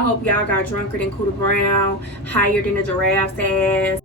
I hope y'all got drunker than Cooter Brown, higher than a giraffe's ass.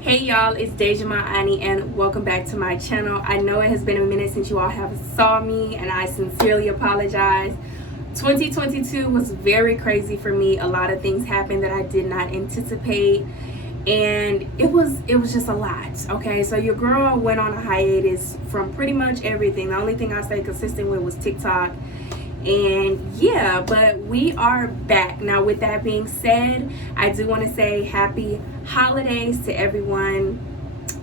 Hey y'all, it's Dajiah and welcome back to my channel. I know it has been a minute since you all have saw me and I sincerely apologize. 2022 was very crazy for me. A lot of things happened that I did not anticipate, and it was just a lot. Okay, so your girl went on a hiatus from pretty much everything. The only thing I stayed consistent with was TikTok, and yeah, but we are back now. With that being said, I do want to say happy holidays to everyone.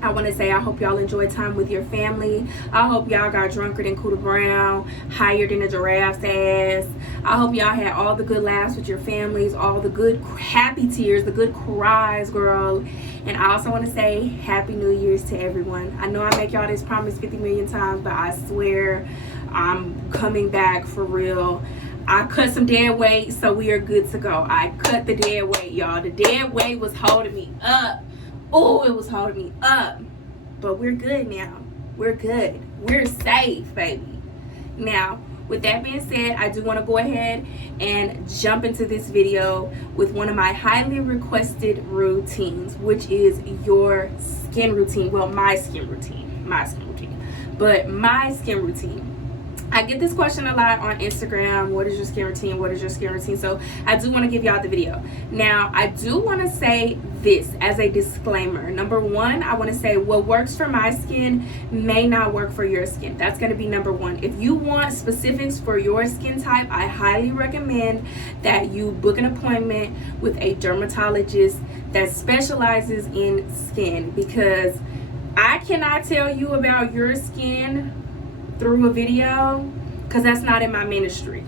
I want to say I hope y'all enjoyed time with your family. I hope y'all got drunker than Cooter Brown, higher than a giraffe's ass. I hope y'all had all the good laughs with your families, all the good happy tears, the good cries, girl. And I also want to say Happy New Year's to everyone. I know I make y'all this promise 50 million times, but I swear I'm coming back for real. I cut some dead weight, so we are good to go. I cut the dead weight, y'all. The dead weight was holding me up. Oh, it was holding me up. But we're good now. We're good. We're safe, baby. Now, with that being said, I do want to go ahead and jump into this video with one of my highly requested routines, which is your skin routine. Well, my skin routine. But my skin routine. I get this question a lot on Instagram. What is your skin routine? What is your skin routine? So I do want to give y'all the video. Now, I do want to say this as a disclaimer. Number one, I want to say what works for my skin may not work for your skin. That's going to be number one. If you want specifics for your skin type, I highly recommend that you book an appointment with a dermatologist that specializes in skin, because I cannot tell you about your skin through a video, because that's not in my ministry.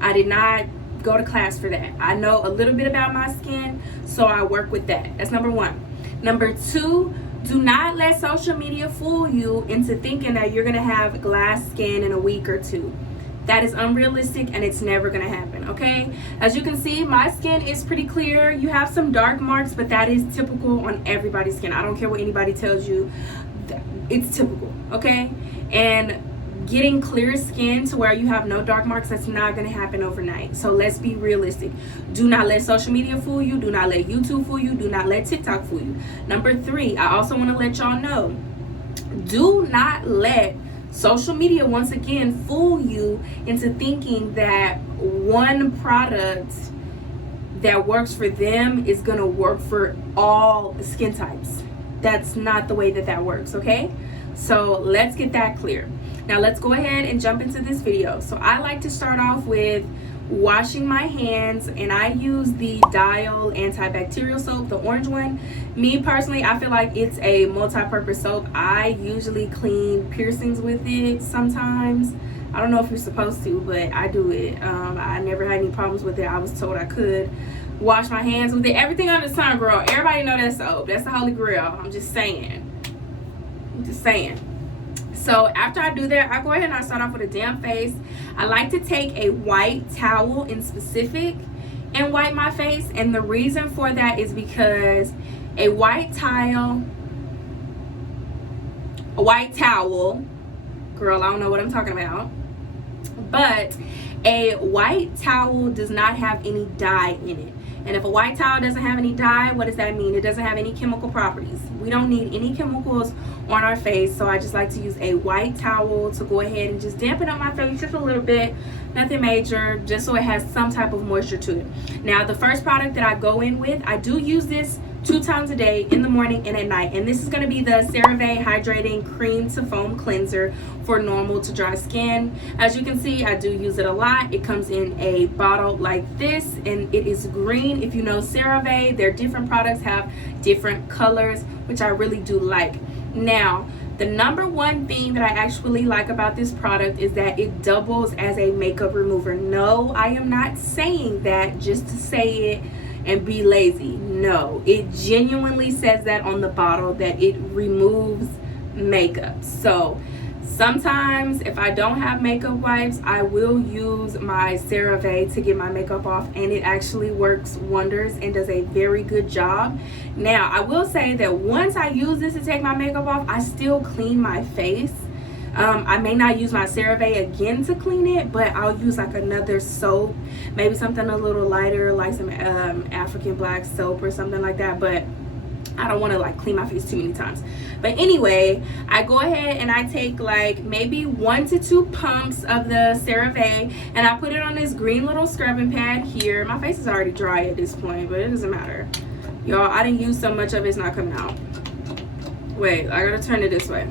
I did not go to class for that. I know a little bit about my skin, so I work with that. That's number one. Number two, do not let social media fool you into thinking that you're gonna have glass skin in a week or two. That is unrealistic and it's never gonna happen, okay? As you can see, my skin is pretty clear. You have some dark marks, but that is typical on everybody's skin. I don't care what anybody tells you, it's typical, okay? And getting clear skin to where you have no dark marks, that's not going to happen overnight. So let's be realistic. Do not let social media fool you. Do not let YouTube fool you. Do not let TikTok fool you. Number three, I also want to let y'all know, do not let social media once again fool you into thinking that one product that works for them is going to work for all skin types. That's not the way that works, okay? So let's get that clear. Now let's go ahead and jump into this video. So I like to start off with washing my hands, and I use the Dajiah antibacterial soap, the orange one. Me personally, I feel like it's a multi-purpose soap. I usually clean piercings with it sometimes. I don't know if you're supposed to, but I do it. I never had any problems with it. I was told I could wash my hands with it. Everything under the sun, girl. Everybody know that soap. That's the holy grail. I'm just saying. So after I do that, I go ahead and I start off with a damp face. I like to take a white towel in specific and wipe my face. And the reason for that is because a white towel, girl, I don't know what I'm talking about, but a white towel does not have any dye in it. And if a white towel doesn't have any dye, what does that mean? It doesn't have any chemical properties. We don't need any chemicals on our face, so I just like to use a white towel to go ahead and just dampen up my face just a little bit, nothing major, just so it has some type of moisture to it. Now, the first product that I go in with, I do use this 2 times a day, in the morning and at night, and this is going to be the CeraVe Hydrating Cream to Foam Cleanser for normal to dry skin. As you can see, I do use it a lot. It comes in a bottle like this, and it is green. If you know CeraVe, their different products have different colors, which I really do like. Now, the number one thing that I actually like about this product is that it doubles as a makeup remover. No, I am not saying that just to say it and be lazy. No, it genuinely says that on the bottle, that it removes makeup. So Sometimes if I don't have makeup wipes, I will use my CeraVe to get my makeup off, and it actually works wonders and does a very good job. Now I will say that once I use this to take my makeup off, I still clean my face. I may not use my CeraVe again to clean it, but I'll use like another soap, maybe something a little lighter, like some African black soap or something like that. But I don't want to like clean my face too many times. But anyway, I go ahead and I take like maybe 1 to 2 pumps of the CeraVe, and I put it on this green little scrubbing pad here. My face is already dry at this point, but it doesn't matter. Y'all, I didn't use so much of it's not coming out. Wait, I gotta turn it this way.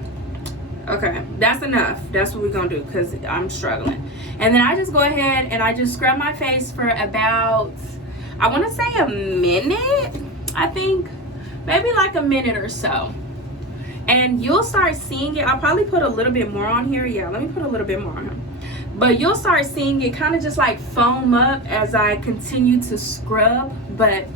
Okay, that's enough. That's what we're gonna do because I'm struggling. And then I just go ahead and I just scrub my face for about, I want to say a minute, I think. Maybe like a minute or so. And you'll start seeing it. I'll probably put a little bit more on here. Yeah, let me put a little bit more on here. But you'll start seeing it kind of just like foam up as I continue to scrub. But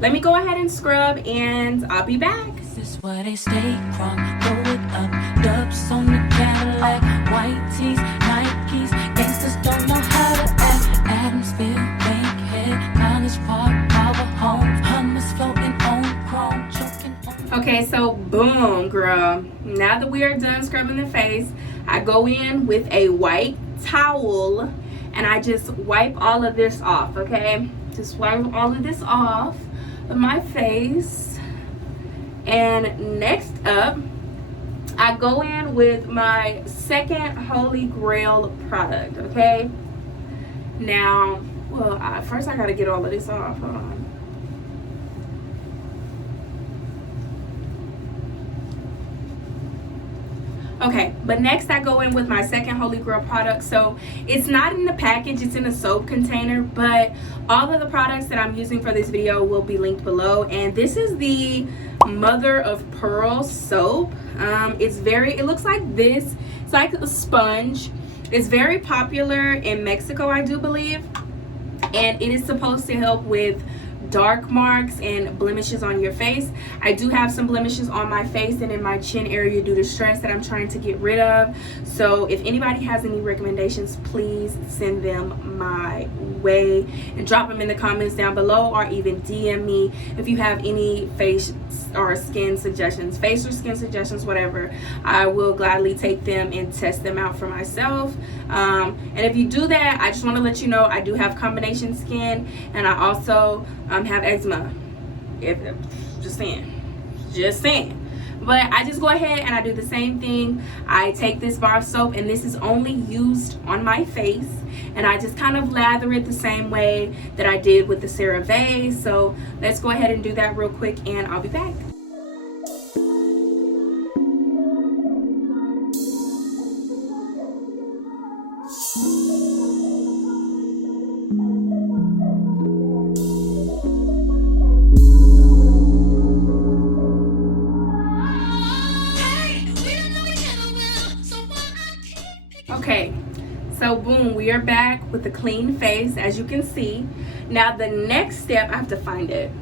let me go ahead and scrub and I'll be back. This is where they stay from. Throw it up, dubs on the Cadillac, white tees, Nikes. Gangsters don't know how to act. Adamsville, Bankhead, College Park, Power Homes, Hummers floating on chrome, choking on. Okay, so boom, girl. Now that we are done scrubbing the face, I go in with a white towel and I just wipe all of this off, okay? Just wipe all of this off of my face. And next up, I go in with my second Holy Grail product, okay? Now, well, first I gotta get all of this off. Hold on. Okay, but next I go in with my second Holy Grail product. So it's not in the package, it's in a soap container, but all of the products that I'm using for this video will be linked below. And this is the Mother of Pearl soap. It looks like this. It's like a sponge. It's very popular in Mexico, I do believe. And it is supposed to help with dark marks and blemishes on your face. I do have some blemishes on my face and in my chin area due to stress that I'm trying to get rid of. So if anybody has any recommendations, please send them my way and drop them in the comments down below, or even DM me if you have any face or skin suggestions, face or skin suggestions, whatever. I will gladly take them and test them out for myself. And if you do that, I just want to let you know I do have combination skin, and I also have eczema. Just saying. But I just go ahead and I do the same thing. I take this bar of soap, and this is only used on my face, and I just kind of lather it the same way that I did with the CeraVe. So let's go ahead and do that real quick, and I'll be back. Okay, so boom, we are back with a clean face, as you can see. Now the next step, I have to find it.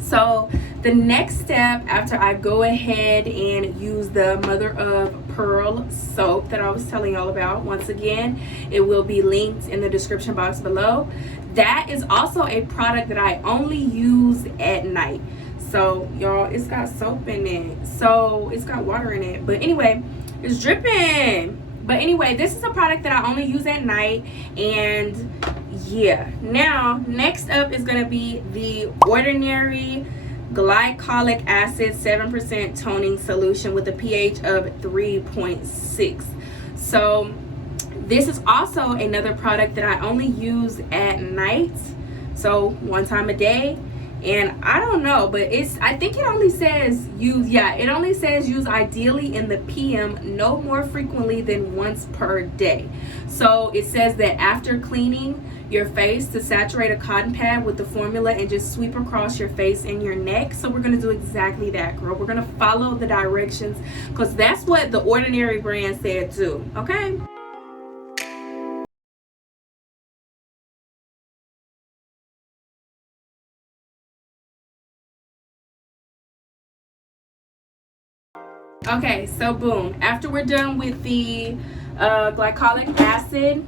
So the next step, after I go ahead and use the Mother of Pearl soap that I was telling y'all about, once again, it will be linked in the description box below. That is also a product that I only use at night. So y'all, it's got soap in it, so it's got water in it, but anyway, it's dripping. But anyway, this is a product that I only use at night. And yeah, now next up is going to be the Ordinary Glycolic Acid 7% Toning Solution with a pH of 3.6. So this is also another product that I only use at night, so one time a day. And I don't know, but I think it only says it only says use ideally in the PM, no more frequently than once per day. So it says that after cleaning your face, to saturate a cotton pad with the formula and just sweep across your face and your neck. So we're gonna do exactly that, girl. We're gonna follow the directions because that's what the Ordinary brand said too, okay? Okay, so boom, after we're done with the glycolic acid,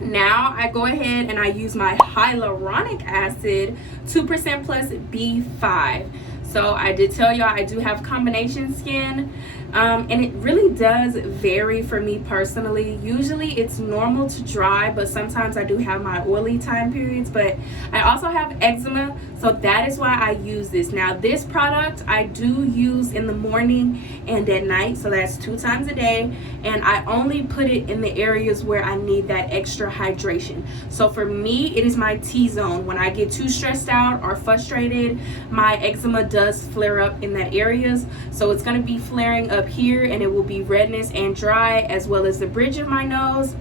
now I go ahead and I use my hyaluronic acid 2% plus B5. So I did tell y'all I do have combination skin, and it really does vary for me personally. Usually it's normal to dry, but sometimes I do have my oily time periods. But I also have eczema, so that is why I use this. Now this product I do use in the morning and at night, so that's 2 times a day, and I only put it in the areas where I need that extra hydration. So for me, it is my T-zone. When I get too stressed out or frustrated, my eczema does flare up in that areas. So it's going to be flaring up here, and it will be redness and dry, as well as the bridge of my nose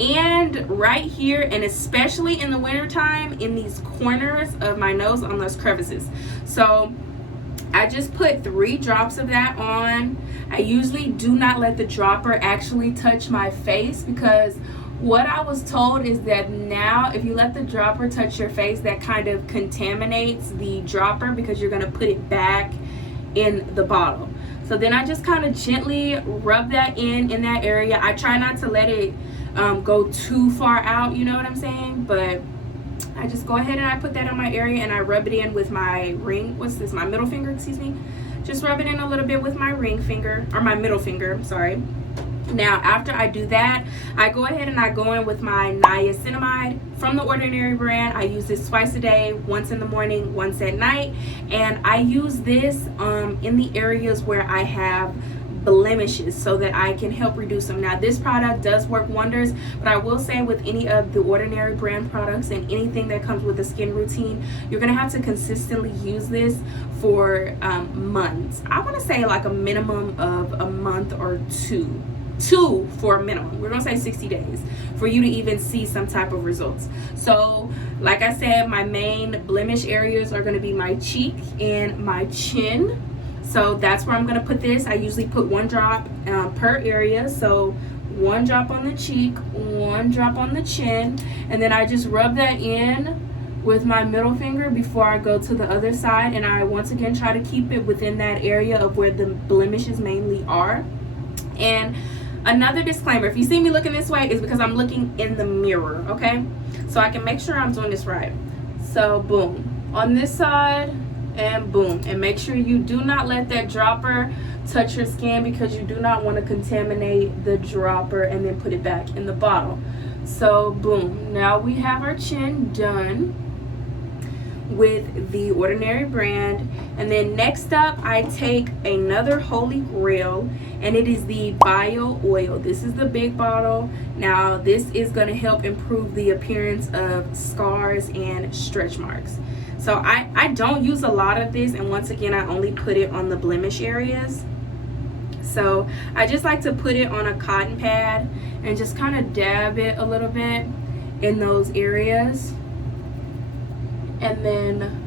and right here, and especially in the winter time in these corners of my nose on those crevices. So I just put 3 drops of that on. I usually do not let the dropper actually touch my face, because what I was told is that now if you let the dropper touch your face, that kind of contaminates the dropper, because you're going to put it back in the bottle. So then I just kind of gently rub that in that area. I try not to let it go too far out, you know what I'm saying? But I just go ahead and I put that on my area, and I rub it in with my ring. What's this? My middle finger, excuse me. Just rub it in a little bit with my ring finger, or my middle finger, sorry. Now after I do that, I go ahead and I go in with my niacinamide from the Ordinary brand. I use this twice a day, once in the morning, once at night, and I use this in the areas where I have blemishes, so that I can help reduce them. Now this product does work wonders, but I will say with any of the Ordinary brand products and anything that comes with a skin routine, you're gonna have to consistently use this for months. I want to say like a minimum of a month or two for a minimum. We're gonna say 60 days for you to even see some type of results. So like I said, my main blemish areas are going to be my cheek and my chin. So that's where I'm going to put this. I usually put 1 drop per area. So 1 drop on the cheek, 1 drop on the chin, and then I just rub that in with my middle finger before I go to the other side. And I once again try to keep it within that area of where the blemishes mainly are. And another disclaimer, if you see me looking this way, is because I'm looking in the mirror, okay? So I can make sure I'm doing this right. So boom, on this side, and boom. And make sure you do not let that dropper touch your skin, because you do not want to contaminate the dropper and then put it back in the bottle. So boom, now we have our chin done with the Ordinary brand. And then next up, I take another holy grail, and it is the bio oil. This is the big bottle. Now this is going to help improve the appearance of scars and stretch marks. So I don't use a lot of this, and once again I only put it on the blemish areas. So I just like to put it on a cotton pad and just kind of dab it a little bit in those areas, and then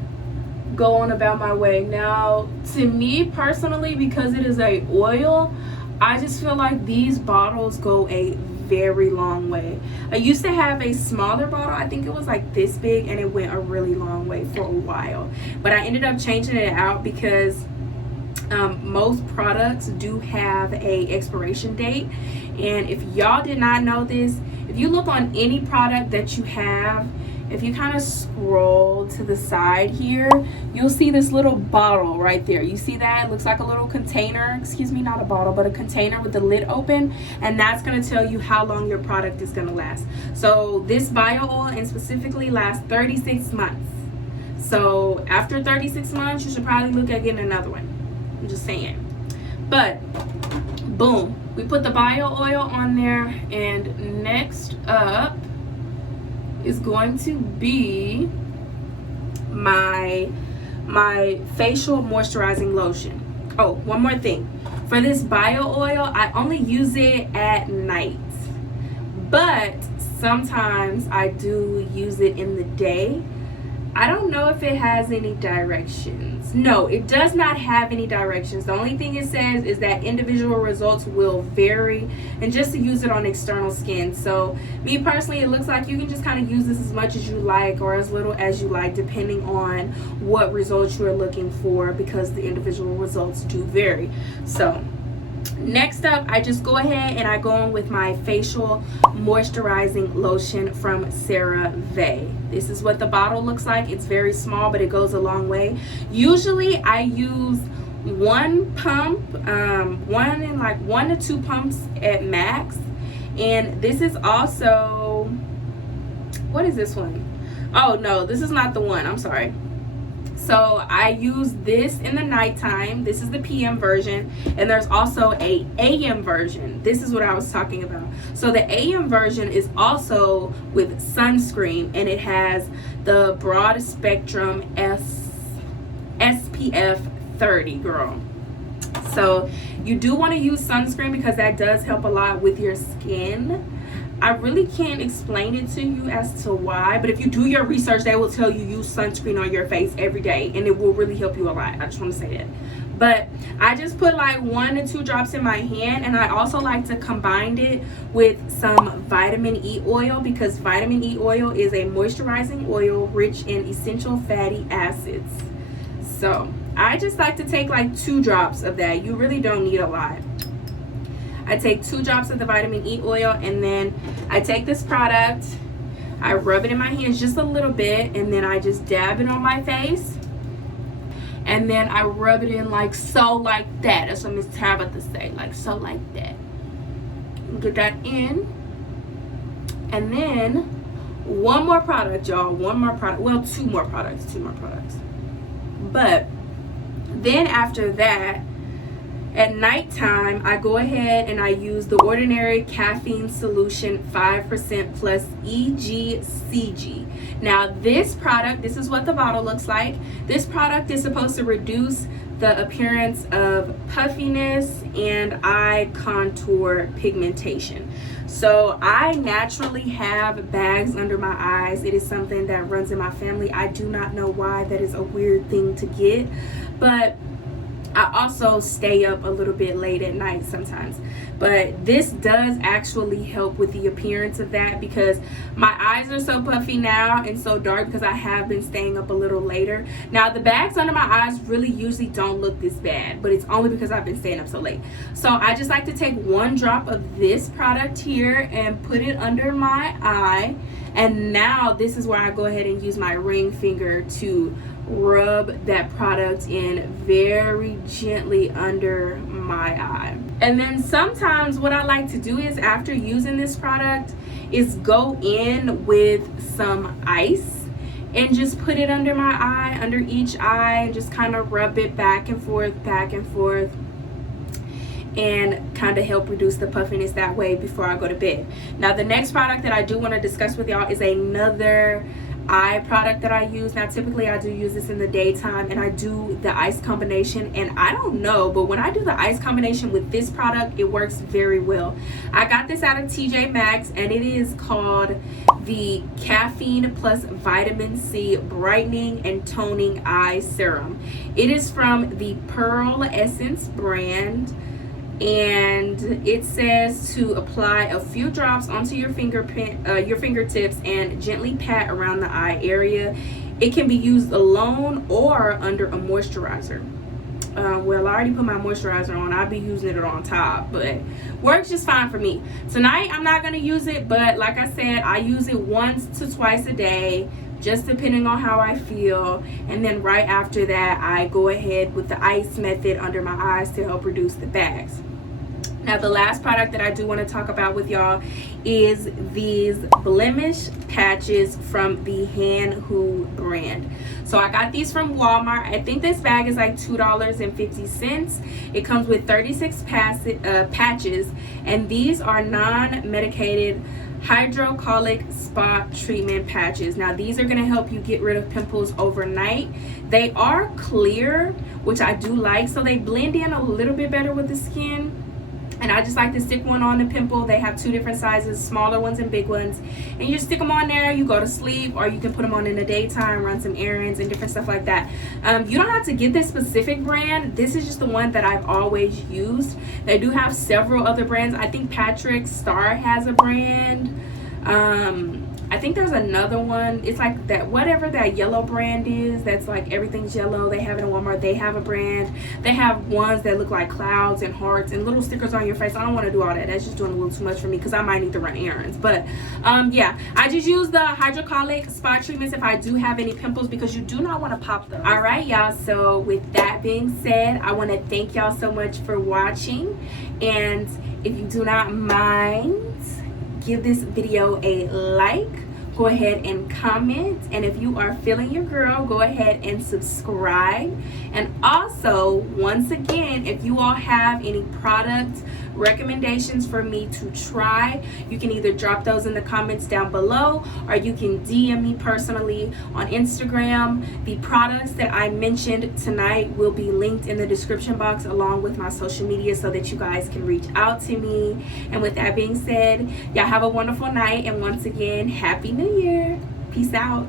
go on about my way. Now to me personally, because it is a oil, I just feel like these bottles go a very long way. I used to have a smaller bottle, I think it was like this big, and it went a really long way for a while, but I ended up changing it out because most products do have a expiration date. And if y'all did not know this, if you look on any product that you have, if you kind of scroll to the side here, you'll see this little bottle right there. You see that? It looks like a little container, excuse me, not a bottle, but a container with the lid open, and that's going to tell you how long your product is going to last. So this bio oil and specifically lasts 36 months. So after 36 months, you should probably look at getting another one. I'm just saying. But boom, we put the bio oil on there, and next up is going to be my facial moisturizing lotion. Oh, one more thing. For this bio oil, I only use it at night, but sometimes I do use it in the day. I don't know if it has any directions. No, it does not have any directions. The only thing it says is that individual results will vary, and just to use it on external skin. So me personally, it looks like you can just kind of use this as much as you like or as little as you like, depending on what results you are looking for, because the individual results do vary. So Next up, I just go ahead and I go in with my facial moisturizing lotion from CeraVe. This is what the bottle looks like. It's very small, but it goes a long way. Usually I use one pump, one to two pumps at max. And this is also, what is this one? Oh no, this is not the one, I'm sorry. So I use this in the nighttime. This is the PM version, and there's also a AM version. This is what I was talking about. So the AM version is also with sunscreen, and it has the broad spectrum SPF 30, girl. So you do want to use sunscreen because that does help a lot with your skin. I really can't explain it to you as to why, but if you do your research, they will tell you use sunscreen on your face every day, and it will really help you a lot. I just want to say that. But I just put like 1 to 2 drops in my hand, and I also like to combine it with some vitamin E oil, because vitamin E oil is a moisturizing oil rich in essential fatty acids. So I just like to take like 2 drops of that. You really don't need a lot. I take 2 drops of the vitamin E oil, and then I take this product, I rub it in my hands just a little bit, and then I just dab it on my face, and then I rub it in like so, like that. That's what Miss Tabitha say, like so, like that. Get that in, and then one more product, y'all. One more product. Well, 2 more products. But then after that, at nighttime, I go ahead and I use the Ordinary Caffeine Solution 5% plus EGCG. Now this product, this is what the bottle looks like. This product is supposed to reduce the appearance of puffiness and eye contour pigmentation. So I naturally have bags under my eyes. It is something that runs in my family. I do not know why. That is a weird thing to get, but I also stay up a little bit late at night sometimes. But this does actually help with the appearance of that, because my eyes are so puffy now and so dark because I have been staying up a little later. Now the bags under my eyes really usually don't look this bad, but it's only because I've been staying up so late. So I just like to take 1 drop of this product here and put it under my eye. And now this is where I go ahead and use my ring finger to rub that product in very gently under my eye. And then sometimes what I like to do is, after using this product, is go in with some ice and just put it under my eye, under each eye, and just kind of rub it back and forth, and kind of help reduce the puffiness that way before I go to bed. Now the next product that I do want to discuss with y'all is another eye product that I use. Now typically I do use this in the daytime, and I do the ice combination, and I don't know, but when I do the ice combination with this product, it works very well. I got this out of TJ Maxx, and it is called the Caffeine Plus Vitamin C Brightening and Toning Eye Serum. It is from the Pearl Essence brand, and it says to apply a few drops onto your fingertips and gently pat around the eye area. It can be used alone or under a moisturizer. Well, I already put my moisturizer on. I'll be using it on top, but works just fine for me. Tonight I'm not going to use it, but like I said, I use it 1 to 2 a day, just depending on how I feel. And then right after that, I go ahead with the ice method under my eyes to help reduce the bags. Now the last product that I do want to talk about with y'all is these blemish patches from the Han Hu brand. So I got these from Walmart. I think this bag is like $2.50. It comes with 36 patches, and these are non-medicated hydrocolloid spot treatment patches. Now these are going to help you get rid of pimples overnight. They are clear, which I do like, so they blend in a little bit better with the skin. And I just like to stick one on the pimple. They have 2 different sizes, smaller ones and big ones. And you just stick them on there, you go to sleep, or you can put them on in the daytime, run some errands and different stuff like that. You don't have to get this specific brand. This is just the one that I've always used. They do have several other brands. I think Patrick Star has a brand. I think there's another one. It's like that, whatever that yellow brand is, that's like everything's yellow. They have it in Walmart. They have a brand. They have ones that look like clouds and hearts and little stickers on your face. I don't want to do all that. That's just doing a little too much for me because I might need to run errands. But yeah, I just use the hydrocoloric spot treatments if I do have any pimples, because you do not want to pop them. All right, y'all. So with that being said, I want to thank y'all so much for watching. And if you do not mind, give this video a like, go ahead and comment, and if you are feeling your girl, go ahead and subscribe. And also, once again, if you all have any product recommendations for me to try, you can either drop those in the comments down below, or you can DM me personally on Instagram. The products that I mentioned tonight will be linked in the description box along with my social media, so that you guys can reach out to me. And with that being said, y'all have a wonderful night, and once again, Happy New Year. Peace out.